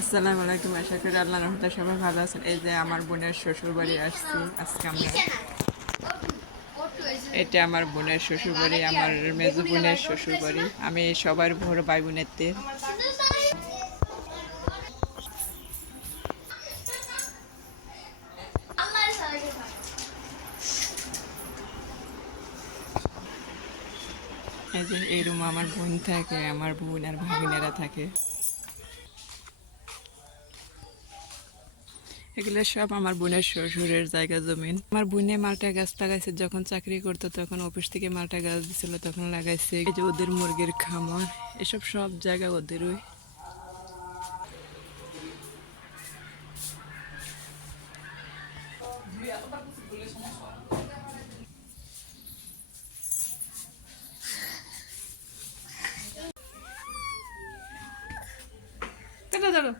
আসসালামু আলাইকুম, আশা করি আল্লাহর রহমতে সবাই ভালো আছেন। এই যে আমার বোনের শ্বশুর বাড়ি আসছি আজকে আমরা। এটা আমার বোনের শ্বশুর বাড়ি, আমার মেজো বোনের শ্বশুর বাড়ি। আমি সবার বড় ভাই বোনের তে। এই যে এই রুম আমার বোন থাকে, আমার বোন আর ভাগিনেরা থাকে। এগুলো সব আমার বোনের শ্বশুরের জায়গা জমিন। আমার বোনে মালটা গাছ লাগাইছে, যখন চাকরি করতো তখন অফিস থেকে মালটা গাছ দিছিল তখন লাগাইছে। এই যে ওদের মুরগির খামার, এসব সব জায়গা ওদেরই। দাঁড়ো দাঁড়ো।